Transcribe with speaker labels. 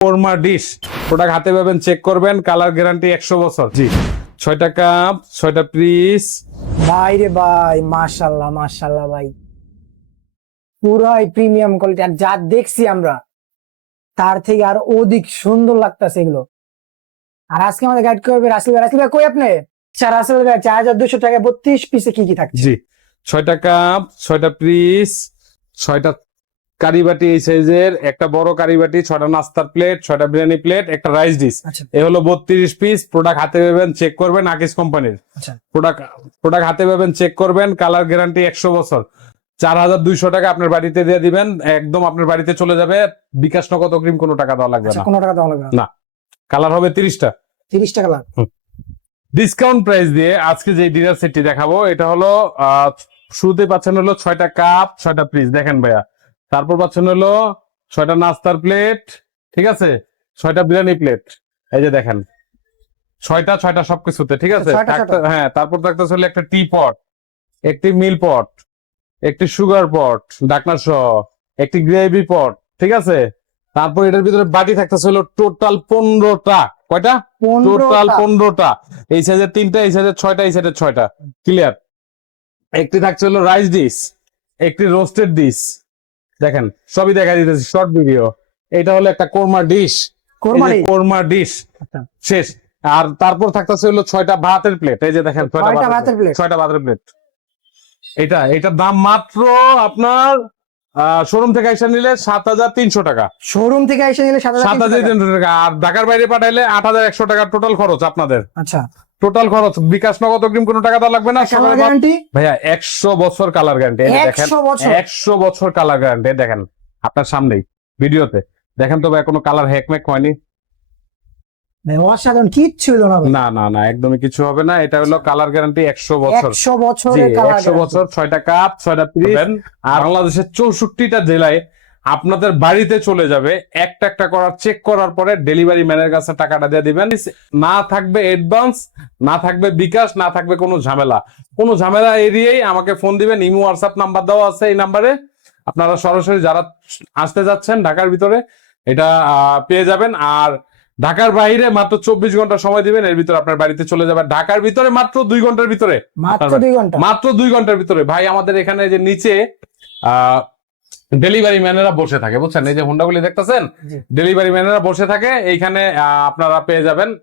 Speaker 1: Korma dish. Product হাতে পাবেন check করবেন কালার গ্যারান্টি একশো বছর। জি। ছয়টা কাপ ছয়টা পিস
Speaker 2: ভাই রে ভাই মাশাল্লাহ মাশাল্লাহ ভাই। পুরাই প্রিমিয়াম কোয়ালিটি আর যা দেখছি আমরা তার থেকে আর অধিক সুন্দর লাগতেছে এগুলো। আর আজকে আমাদের গাইড করবে রাসেল ভাই। রাসেল ভাই কই আপনি? চার রাসেল ভাই চার হাজার দুশো টাকা বত্রিশ পিসে কি কি থাকছে?
Speaker 1: জি ছয়টা কাপ ছয়টা পিস ছয়টা কারি বাটি এই সাইজের একটা বড় কারি বাটি ছয়টা নাস্তার প্লেট ছয়টা বিরিয়ানি প্লেট একটা রাইস ডিশ
Speaker 2: আচ্ছা।
Speaker 1: এ হলো বত্রিশ পিস প্রোডাক্ট হাতে পাবেন চেক করবেন আকিস কোম্পানির প্রোডাক্ট প্রোডাক্ট হাতে পাবেন চেক করবেন কালার গ্যারান্টি একশো বছর। চার হাজার দুইশো টাকা আপনার বাড়িতে দিয়ে দিবেন একদম আপনার বাড়িতে চলে যাবে বিকাশ নগদ অগ্রিম কোনো টাকা দেওয়া লাগবে
Speaker 2: আচ্ছা
Speaker 1: না।
Speaker 2: কোনো টাকা দেওয়া লাগবে না।
Speaker 1: কালার হবে তিরিশটা।
Speaker 2: তিরিশ টাকা লাগ
Speaker 1: ডিসকাউন্ট প্রাইস দিয়ে আজকে যে ডিনার সেটটি দেখাবো এটা হলো আহ, শুরুতে পাচ্ছেন হলো ছয়টা কাপ ছয়টা পিস দেখেন ভাইয়া তারপর পাচ্ছেন হলো ছয়টা নাস্তার প্লেট ঠিক আছে? ছয়টা বিরিয়ানি প্লেট এই যে দেখেন ছয়টা ছয়টা সবকিছুতে ঠিক আছে। হ্যাঁ তারপর থাকতেছে হলো একটা টি পট একটি মিল পট একটি সুগার পট ডাকনা সহ একটি গ্রেভি পট ঠিক আছে? তারপর এটার ভিতরে বাটি থাকতেছে হলো টোটাল পনেরোটা। কয়টা? টোটাল পনেরোটা। এই সাইজের তিনটা এই সাইজের ছয়টা এই সাইজের ছয়টা। ক্লিয়ার একটি থাকছে হলো রাইস ডিশ একটি রোস্টেড ডিশ দেখেন সবই দেখা দিতেছে শর্ট ভিডিও এটা হলো একটা কোরমা ডিশ কোরমা ডিশ
Speaker 2: আচ্ছা।
Speaker 1: শেষ। আর তারপর থাকতেছে হলো ছয়টা ভাতের প্লেট এই যে দেখেন ছয়টা ভাতের প্লেট
Speaker 2: plate।
Speaker 1: ছয়টা ভাতের প্লেট এটা এটার দাম মাত্র আপনার শোরুম থেকে এসে নিলে সাত হাজার তিনশো টাকা।
Speaker 2: শোরুম থেকে এসে নিলে সাত হাজার
Speaker 1: তিনশো টাকা। আর ঢাকার বাইরে পাঠাইলে আট হাজার একশো টাকা টোটাল খরচ আপনাদের।
Speaker 2: আচ্ছা।
Speaker 1: টোটাল খরচ বিকাশ নগদ অগ্রিম কোনো টাকা দেওয়া লাগবে না? ভাইয়া একশো বছর কালার গ্যারান্টি দেখেন
Speaker 2: একশো বছর।
Speaker 1: কালার গ্যারান্টি দেখেন আপনার সামনেই ভিডিওতে। দেখেন তো ভাই কোনো কালার হ্যাকম্যাক হয়নি?
Speaker 2: অসাধারণ কিচ্ছু না
Speaker 1: না না না একদমই কিছু হবে না। এটা হলো কালার গ্যারান্টি একশো বছর।
Speaker 2: একশো
Speaker 1: বছর ছয়টা কাপ ছয়টা পিস আর বাংলাদেশের চৌষট্টিটা জেলায় আপনাদের বাড়িতে চলে যাবে। একটা একটা করার চেক করার পরে ডেলিভারি ম্যানের কাছে টাকাটা দিয়ে দিবেন। না থাকবে অ্যাডভান্স না থাকবে বিকাশ না থাকবে কোনো ঝামেলা। কোনো ঝামেলা এড়িয়েই আমাকে ফোন দিবেন। ইমো হোয়াটসঅ্যাপ নাম্বার দেওয়া আছে এই নাম্বারে আপনারা সরাসরি যারা আসতে যাচ্ছেন ঢাকার ভিতরে এটা আহ, পেয়ে যাবেন। আর ঢাকার বাইরে মাত্র চব্বিশ ঘণ্টা সময় দিবেন। এর ভিতরে আপনার বাড়িতে চলে যাবে। ঢাকার ভিতরে মাত্র দুই ঘণ্টার ভিতরে।
Speaker 2: মাত্র দুই ঘণ্টা।
Speaker 1: মাত্র দুই ঘণ্টার ভিতরে। ভাই আমাদের এখানে যে নিচে ডেলিভারি ম্যানেরা বসে থাকে বুঝছেন এই যে হুন্ডাগুলি দেখতেছেন। ডেলিভারি ম্যানেরা বসে থাকে এইখানে আহ, আপনারা পেয়ে যাবেন